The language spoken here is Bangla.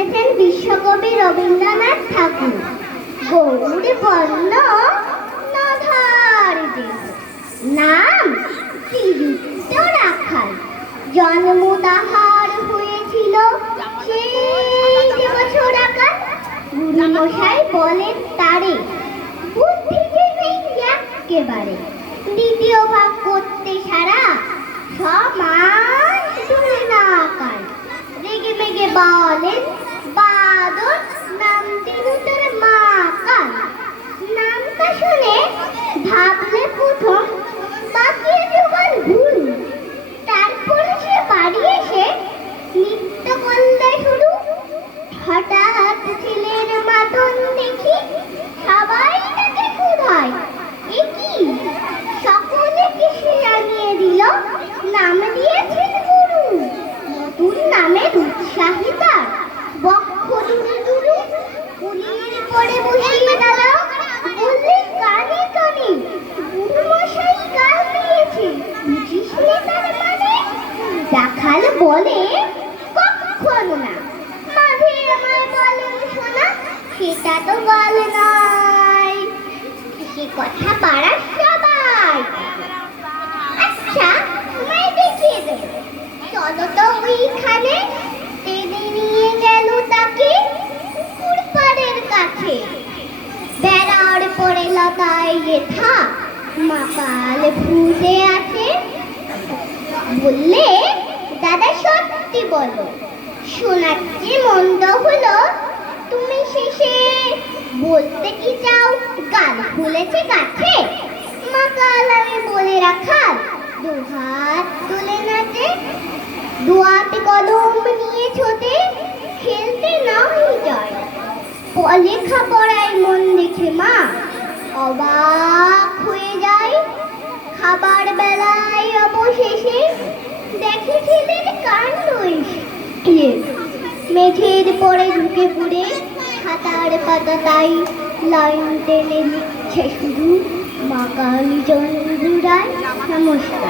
লিখেছেন বিশ্বকবি রবীন্দ্রনাথ ঠাকুর। গৌর বর্ণ নধার দেহ, নাম শ্রীযুক্ত রাখাল। জন্ম তাহার হয়েছিল সেই যে বছর আকার। গুরুমশাই বলেন তারে, বুদ্ধিতে নেই একেবারে। দ্বিতীয় ভাগ করতে সারা সমাজ ধরে না আকার। রেগে মেগে বলেন বাদর, নামটি তার মা কাল। নামটা শুনে ভাবলে প্রথম বাকিয়ে যুগল ভুল। তারপরে সে বাড়ি এসে নৃত্য করলে শুরু। হঠাৎ ছেলের মাথন দেখি সবাই তাকে ক্ষুধায়। এ কি, সকলে কিছু জানিয়ে দিল, নাম দিয়েছেন গুরু। নতুন নামের উৎসাহিতা বক্ষ জুড়ে জুড়ে পুলির পরে বসিয়ে গেল। বললে কানে কানে, গুরুমশাই গাল দিয়েছে, বুঝিস নে তার মানে? রাখাল বলে কখনো না, মাঝে আমায় বলেন শোনা, সেটা তো গাল নয়, সে কথা পাড়ার সবাই। আচ্ছা তোমায় দেখিয়ে দেবো, চলো তো ওইখানে। টেনে নিয়ে গেল তাকে পুকুর পাড়ের কাছে। বেড়ার পরে লতায় গেথা মাকাল ফুটে আছে। বললে দাদা সত্যি বলো, শোনাচ্ছি মন্দ হলো? তুমি শেষে বলতে কি চাও গাল ফুলেছে গাছে? মাকাল আমি বলে রাখাল, দুহাত তুলে নাচে। দুয়াতে কলম নিয়ে ছোটে, খেলতে নাই যায়। লেখা পড়ায় মন দেখে মা অবাক হয়ে যায়। খাবার বেলায় অবশেষে দেখে ছেলের কাণ্ড এসে। মেঝের পরে ঢুকে পড়ে খাতার পাতা তাই লাইন টেনে লিখছে শুধু, মা কালী চন্দ্র রায়। নমস্কার।